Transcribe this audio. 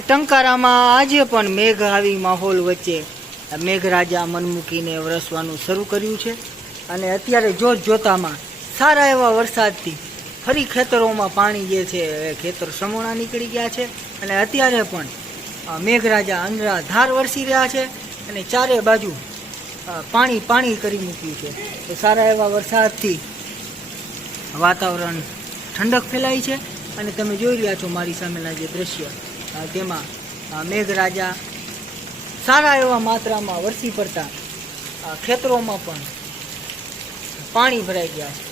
ટંકારામાં આજે પણ મેઘ આવી માહોલ વચ્ચે. મેઘરાજા મન મૂકીને વરસવાનું શરૂ કર્યું છે. અને અત્યારે જોત જોતામાં સારા એવા વરસાદથી ફરી ખેતરોમાં પાણી જે છે એ ખેતર સમોણા નીકળી ગયા છે. અને અત્યારે પણ મેઘરાજા અંધરાધાર વરસી રહ્યા છે. અને ચારે બાજુ પાણી પાણી કરી મૂક્યું છે. તો સારા એવા વરસાદથી વાતાવરણ ઠંડક ફેલાય છે. અને તમે જોઈ રહ્યા છો મારી સામેના જે દ્રશ્ય. તેમાં મેઘરાજા સારા એવા માત્રામાં વરસી પડતા ખેતરોમાં પણ પાણી ભરાઈ ગયા છે